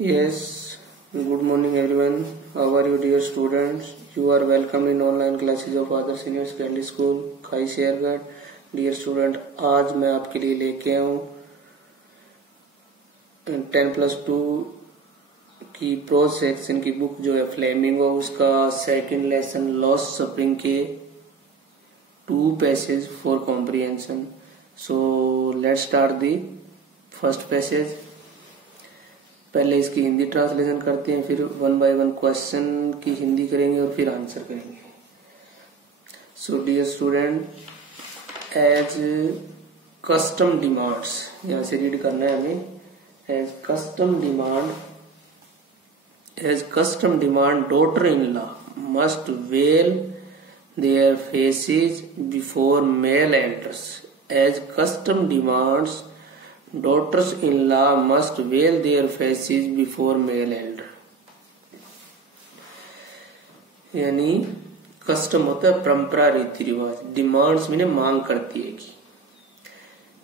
Yes, good morning everyone. How are you dear students? You are welcome in online classes of Adarsh Senior Secondary School, खाई शेयरगढ़. Dear student, आज मैं आपके लिए लेके आया हूँ 10+2 की प्रोज सेक्शन की बुक जो है फ्लेमिंगो, उसका सेकंड लेसन लॉस्ट स्प्रिंग के 2 passage for comprehension. So let's start the first passage. पहले इसकी हिंदी ट्रांसलेशन करते हैं, फिर 1 बाय 1 क्वेश्चन की हिंदी करेंगे और फिर आंसर करेंगे. So dear student, as custom demands, यहां से रीड करना है हमें. As custom demand daughter in law must veil their faces before male enters. एज कस्टम डिमांड्स daughters-in-law must veil their faces before male elder. यानी कस्टम होता है परंपरा, रीति रिवाज. डिमांड्स मैंने मांग करती है कि,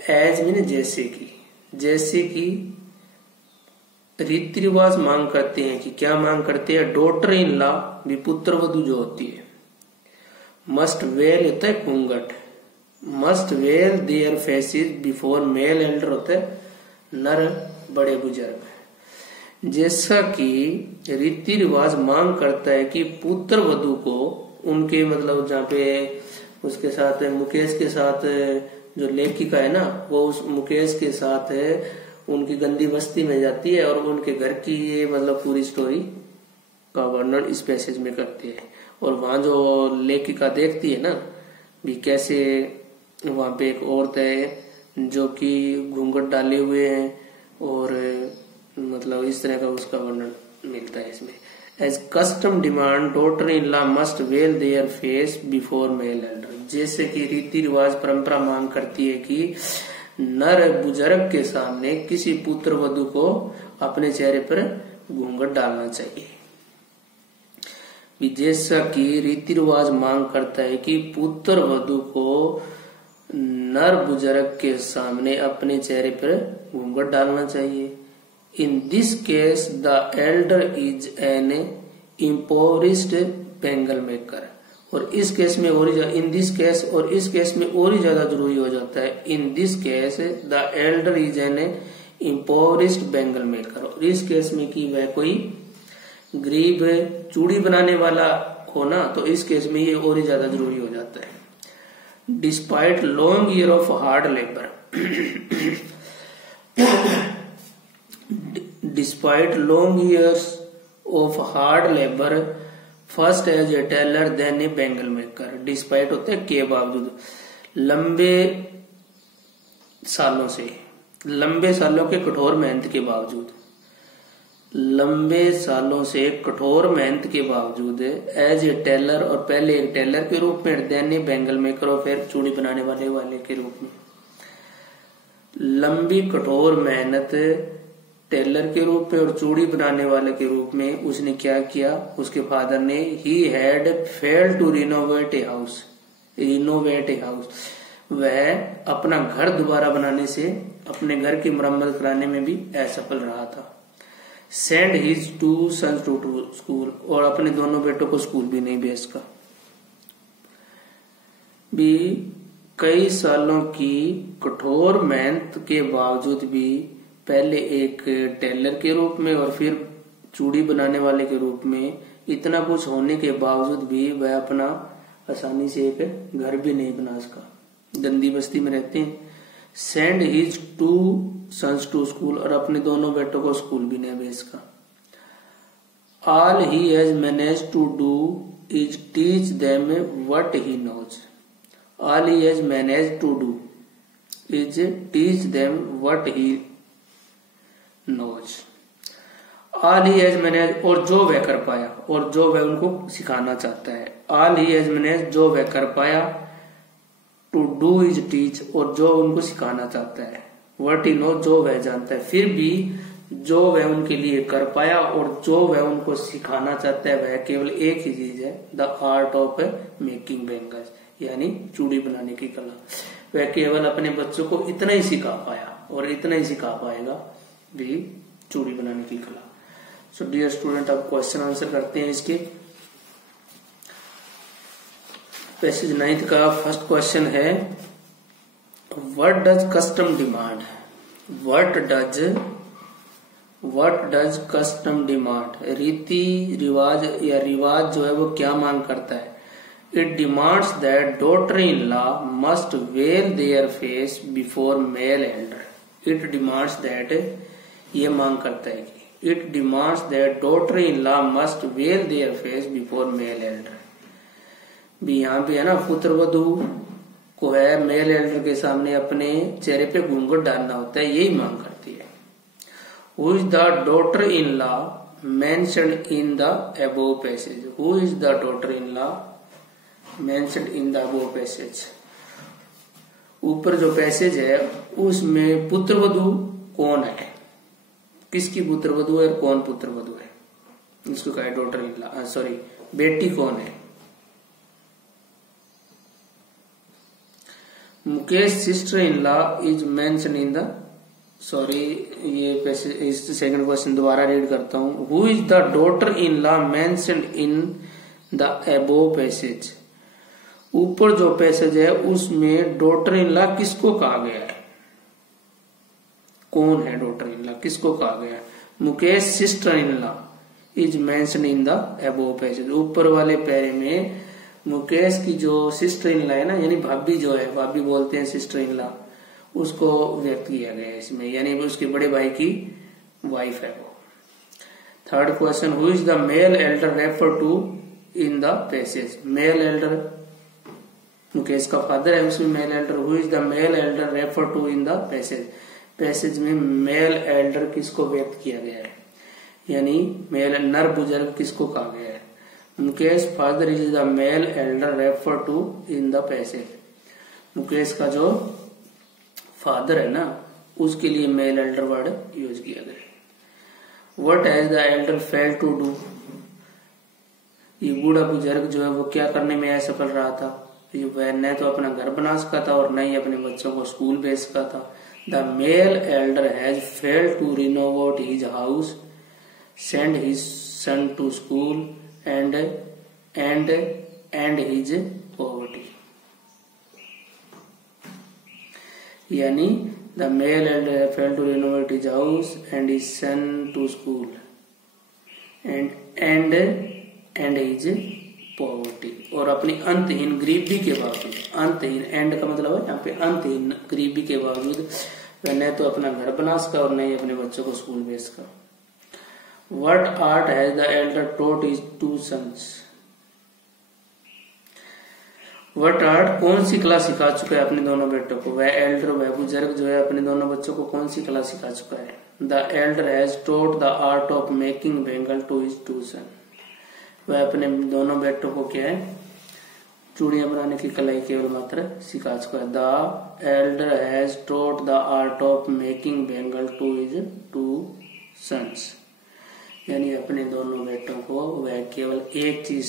एज मैंने जैसे कि रीति रिवाज मांग करते हैं कि क्या मांग करते हैं. डॉटर इन लॉ भी पुत्र वधू जो होती है. मस्ट वेल होता है घूंघट. Must wear their faces before male elder होता है नर बड़े बुजुर्ग. जैसा कि रीति रिवाज मांग करता है कि पुत्र वधू को उनके मतलब जहाँ पे उसके साथ मुकेश के साथ जो लेखिका है ना, वो उस मुकेश के साथ उनकी गंदी बस्ती में जाती है और उनके घर की ये मतलब पूरी स्टोरी का वर्णन इस पैसेज में करते हैं. और वहां जो लेखिका देखती है ना भी कैसे वहां पे एक औरत है जो कि घूंघट डाले हुए हैं और मतलब इस तरह का उसका वर्णन मिलता है इसमें. As custom demand daughter in law must veil their face before male elder. जैसे कि रीति रिवाज परंपरा मांग करती है कि नर बुजुर्ग के सामने किसी पुत्र वधू को अपने चेहरे पर घूंघट डालना चाहिए. जैसा कि रीति रिवाज मांग करता है कि पुत्र वधू को नर बुजुर्ग के सामने अपने चेहरे पर घूंघट डालना चाहिए. In this case the elder is an impoverished bangle maker. और इस केस में और इन दिस केस और इस केस में और ही ज्यादा जरूरी हो जाता है. In this case the elder is an impoverished bangle maker. और इस केस में कि वह कोई गरीब चूड़ी बनाने वाला हो ना, तो इस केस में ये और ही ज्यादा जरूरी हो जाता है. Despite long year of hard labor, despite long years of hard labor, first as a tailor then a bangle maker. Despite होते हैं के बावजूद, लंबे सालों के कठोर मेहनत के बावजूद, के बावजूद एज ए टेलर, और पहले एक टेलर के रूप में, देन ए बेंगल मेकर, और फिर चूड़ी बनाने वाले के रूप में. लंबी कठोर मेहनत टेलर के रूप में और चूड़ी बनाने वाले के रूप में उसने क्या किया. उसके फादर ने ही had fail to renovate a house. वह अपना घर दोबारा बनाने से, अपने घर की मरम्मत कराने में भी असफल रहा था. Send his 2 sons to school, और अपने दोनों बेटों को स्कूल भी नहीं भेज सका. भी कई सालों की कठोर मेहनत के बावजूद भी, पहले एक टेलर के रूप में और फिर चूड़ी बनाने वाले के रूप में, इतना कुछ होने के बावजूद भी वह अपना आसानी से एक घर भी नहीं बना सका. गंदी बस्ती में रहते हैं. Send his 2 sons to school, और अपने दोनों बेटों को स्कूल भी नहीं भेज सका. All he has managed to do is teach them what he knows. All he has managed to do is teach them what he knows. All he has manage, और जो वह कर पाया, और जो वह उनको सिखाना चाहता है. ऑल ही हैज मैनेज, जो वह कर पाया. टू डू इज टीच, और जो उनको सिखाना चाहता है. व्हाट ही नो, जो वह जानता है. फिर भी जो वह उनके लिए कर पाया और जो वह उनको सिखाना चाहता है वह केवल एक ही चीज है, the art of making bangles, यानी चूड़ी बनाने की कला. वह केवल अपने बच्चों को इतना ही सिखा पाया और इतना ही सिखा पाएगा भी चूड़ी बनाने की कला. सो डियर स्टूडेंट, अब क्वेश्चन आंसर करते हैं इसके। पैसेज 9 का फर्स्ट क्वेश्चन है, what does custom demand. What does custom demand, रीति रिवाज या रिवाज जो है वो क्या मांग करता है। It demands that daughter in law must wear their face before male elder. It demands that, ये मांग करता है कि it demands that daughter in law must wear their face before male elder. भी यहाँ पे है ना, पुत्र वधू को है मेल एल्डर के सामने अपने चेहरे पे घूंघट डालना होता है, यही मांग करती है। Who is the daughter in law mentioned in the above passage. Who is the daughter in law mentioned in the above passage. ऊपर जो पैसेज है उसमें पुत्र वधू कौन है, किसकी पुत्र वधू है और कौन पुत्र वधू है, इसको कहा डॉटर इन लॉ, सॉरी बेटी कौन है। Mukesh sister in law is mentioned in the, sorry ये पैसेज, इस सेकंड क्वेश्चन दोबारा रीड करता हूं। Who is the daughter in law mentioned in the above passage. ऊपर जो पैसेज है उसमें डॉटर इन लॉ किसको कहा गया है, कौन है डॉटर इन लॉ, किसको कहा गया है। Mukesh sister in law is mentioned in the above passage. ऊपर वाले पैरे में मुकेश की जो सिस्टर इन लॉ है ना, यानी भाभी जो है, भाभी बोलते हैं सिस्टर इन लॉ, उसको व्यक्त किया गया है इसमें, यानी उसके बड़े भाई की वाइफ है वो। Third question, who is the male elder refer to in the passage. Male elder Mukesh का फादर है, उसमें male elder. Who is the male elder refer to in the passage. Passage में मेल एल्डर किसको व्यक्त किया गया है, यानी मेल नर बुजुर्ग किसको कहा गया है। Mukesh father is the male elder refer to in the passage. Mukesh का जो फादर है ना, उसके लिए मेल एल्डर वर्ड यूज किया गया। What has the elder fail to do. ये बूढ़ा बुजुर्ग जो है वो क्या करने में असफल रहा था, वह न तो अपना घर बना सका था और न ही अपने बच्चों को स्कूल भेज सका था। The male elder has failed to renovate his house, send his son to school and his poverty. यानी the male elder failed to renovate his house and his son to school and his poverty, और अपनी अंतहीन गरीबी के बावजूद, अंतहीन and का मतलब है यहाँ पे अंतहीन गरीबी के बावजूद वह न तो अपना घर बना सका और न ही अपने बच्चों को स्कूल भेज सका। What art has the elder taught his two sons? What art, कौन सी कला सिखा चुका है अपने दोनों बेटों को। वह एल्डर, वह बुजुर्ग जो है अपने दोनों बच्चों को कौन सी कला सिखा चुका है। The elder has taught the art of making bangle to his two sons. वह अपने दोनों बेटों को क्या है, चूड़ियां बनाने की कला केवल मात्र सिखा चुका है। The elder has taught the art of making bangle to his two sons. यानी अपने दोनों बेटों को वह केवल एक चीज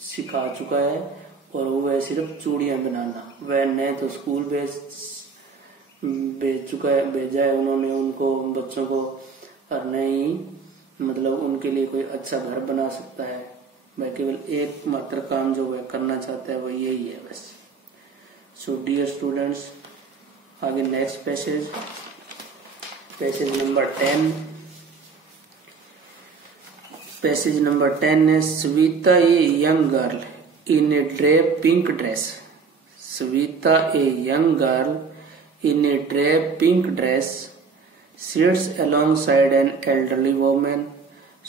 सिखा चुका है और वो वह सिर्फ चूड़ियां बनाना। वह न तो स्कूल भेजा है उन्होंने उनको, बच्चों को, और न ही मतलब उनके लिए कोई अच्छा घर बना सकता है। वह केवल एक मात्र काम जो वह करना चाहता है वो यही है बस। सो डियर स्टूडेंट्स, आगे next passage, passage number 10। Passage number 10 है, Savita a young girl in a drape pink dress. Savita a young girl in a drape pink dress sits alongside an elderly woman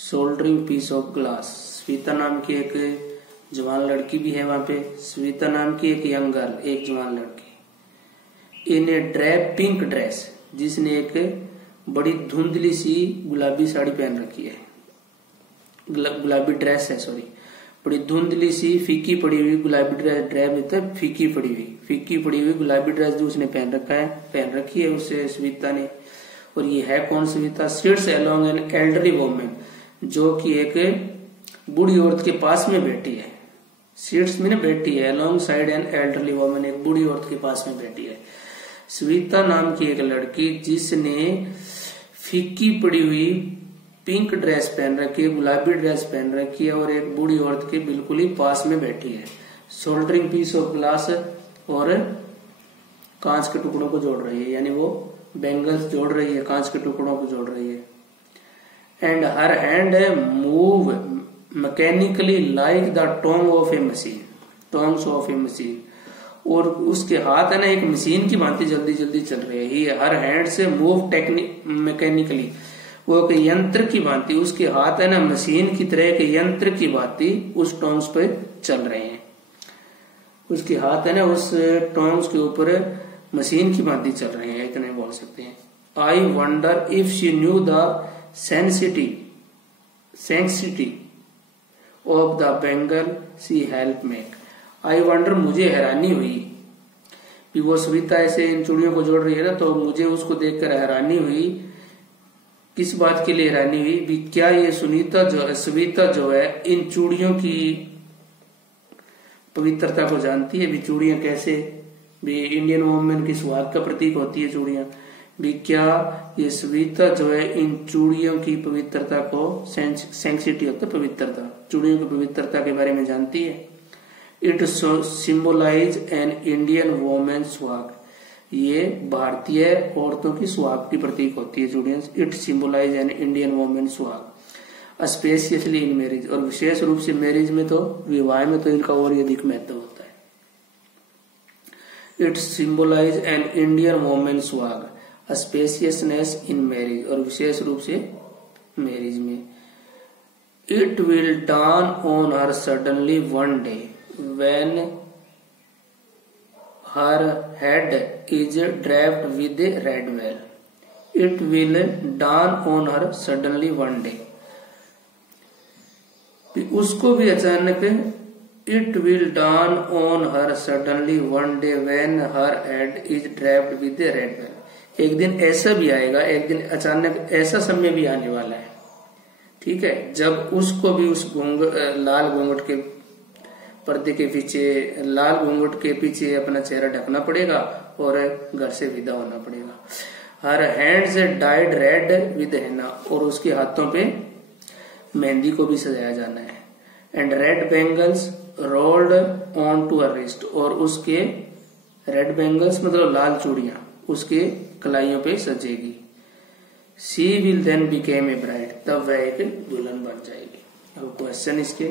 soldering piece of glass. Savita नाम की एक जवान लड़की भी है वहां पे। स्वीता नाम की एक यंग गर्ल, एक जवान लड़की, इन ए ड्रेप पिंक ड्रेस, जिसने एक बड़ी धुंधली सी गुलाबी साड़ी पहन रखी है, गुलाबी ड्रेस है, सॉरी, बड़ी धुंधली सी फीकी पड़ी हुई गुलाबी ड्रेस, फीकी पड़ी हुई गुलाबी ड्रेस जो उसने पहन रखी है उससे स्वीता ने। और ये है कौन Savita. Sits along an elderly woman, जो कि एक बूढ़ी औरत के पास में बैठी है। सिट्स में बैठी है, along side N elderly woman, एक बूढ़ी औरत के पास में बैठी है। स्वीता नाम की एक लड़की जिसने फीकी पड़ी हुई पिंक ड्रेस पहन रखी है, गुलाबी ड्रेस पहन रखी है और एक बूढ़ी औरत के बिल्कुल ही पास में बैठी है। सोल्डरिंग पीस ऑफ ग्लास और कांच के टुकड़ों को जोड़ रही है, यानी वो बैंगल्स जोड़ रही है, कांच के टुकड़ों को जोड़ रही है। And her hand move mechanically like the tong of a machine, tongs of a machine, और उसके हाथ है ना एक मशीन की भांति जल्दी जल्दी चल रही है। हर हैंड से मूव मैकेनिकली, वो एक यंत्र की भांति, उसके हाथ है ना मशीन की तरह के यंत्र की भांति उस टोंग्स पे चल रहे हैं। उसके हाथ है ना उस टोंग्स के ऊपर मशीन की भांति चल रहे हैं, इतना बोल सकते हैं। I wonder if she knew the sanctity of the bangle she help make. I wonder, मुझे हैरानी हुई कि वो सविता ऐसे इन चूड़ियों को जोड़ रही है ना, तो मुझे उसको देखकर हैरानी हुई। किस बात के लिए हैरानी हुई भी, क्या ये सविता जो है इन चूड़ियों की पवित्रता को जानती है भी, चूड़ियां कैसे भी इंडियन वुमेन की सुहाग का प्रतीक होती है चूड़ियां भी, क्या ये सविता जो है इन चूड़ियों की पवित्रता को, सेंसिटी होता है पवित्रता, चूड़ियों की पवित्रता के बारे में जानती है। It symbolise an Indian women suhag, ये भारतीय औरतों की सुहाग की प्रतीक होती है चूड़ियां। It symbolise an Indian women suhag spaciously in marriage, और विशेष रूप से मैरिज में तो, विवाह में तो इनका और अधिक महत्व होता है। It symbolise an Indian women suhag spaciousness in marriage, और विशेष रूप से मैरिज में। It will down on her suddenly one day when her head is draped with a red veil. It will dawn on her suddenly one day. उसको भी अचानक, it will dawn on her suddenly one day when her head is draped with a red veil. एक दिन ऐसा भी आएगा, एक दिन अचानक ऐसा समय भी आने वाला है, ठीक है, जब उसको भी उस लाल घूंघट के पर्दे के पीछे, लाल घूंघट के पीछे अपना चेहरा ढकना पड़ेगा और घर से विदा होना पड़ेगा। Her hands dyed red with henna, और उसके हाथों पे मेहंदी को भी सजाया जाना है। And red bangles rolled on to her wrist, और उसके रेड बेंगल्स मतलब लाल चूड़ियां उसके कलाइयों पे सजेगी। She will then became a bride, तब वह एक दुल्हन बन जाएगी। अब क्वेश्चन, इसके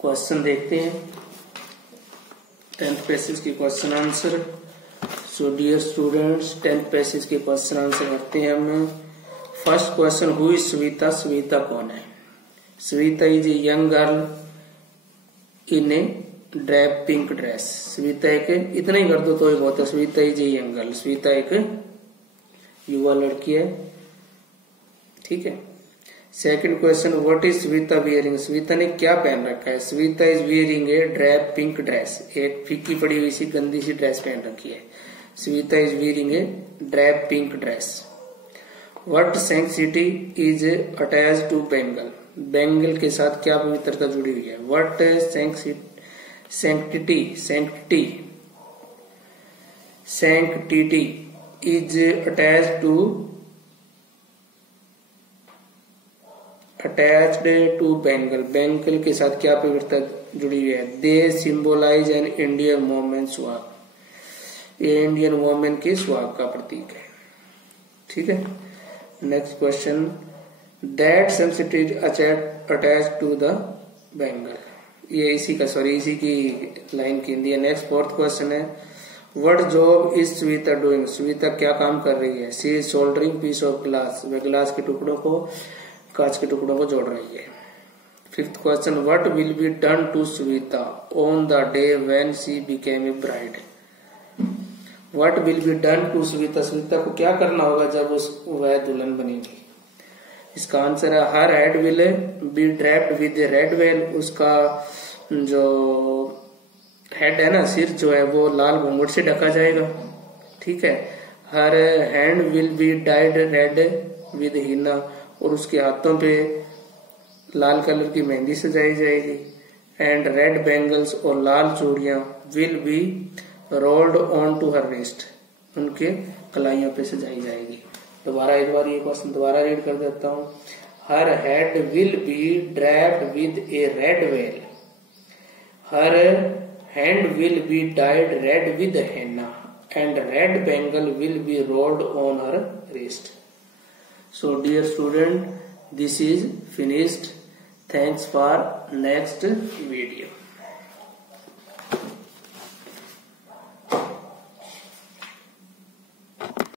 क्वेश्चन देखते हैं, 10th पैसेज के question answer. So dear students, 10th passage के क्वेश्चन आंसर करते हैं हम। First question, who is Savita, Savita कौन है? Savita is a young girl in a drape pink dress. Savita एक, इतना ही कर दो तो ही बहुत है, Savita is a young girl, Savita एक युवा लड़की है, ठीक है। Second question, what is Savita wearing, Savita ने क्या पहन रखा है? Savita is wearing a drape pink dress, एक फीकी पड़ी हुई सी गंदी सी ड्रेस पहन रखी है। Savita is wearing a drape pink dress. What sanctity is attached to bangle, bangle के साथ क्या पवित्रता जुड़ी हुई है? What sanctity is attached to bangle, bangle के साथ क्या पवित्रता जुड़ी हुई है? They symbolise an Indian women suhag, ये इंडियन वुमेन के सुहाग का प्रतीक है, ठीक है। Next question, that sunset is attached to the bangle, ये इसी की लाइन की हिंदी है। नेक्स्ट फोर्थ क्वेश्चन है, what job is Savita doing, Savita क्या काम कर रही है? She is soldering piece of glass, वह ग्लास के टुकड़ों को, कांच के टुकड़ों को जोड़ रही है। Fifth question, what will be done to Savita on the day when she became a bride, what will be done to Savita, Savita को क्या करना होगा जब वह दुल्हन बनेगी? इसका आंसर है, हर head will be draped with A red well, उसका जो हेड है ना, सिर जो है वो लाल घूंघट से ढका जाएगा, ठीक है। Her hand will be died red with Hina, और उसके हाथों पे लाल कलर की मेहंदी सजाई जाएगी। एंड रेड बैंगल्स, और लाल चूड़ियां will be rolled on to her wrist, उनके कलाइयों पे सजाई जाएगी। दोबारा एक बार ये क्वेश्चन दोबारा रीड कर देता हूँ। हर head will be draped with A red well, her hand will be tied read with henna, and red bangle will be rolled on her wrist. So dear student, this is finished. Thanks for next video.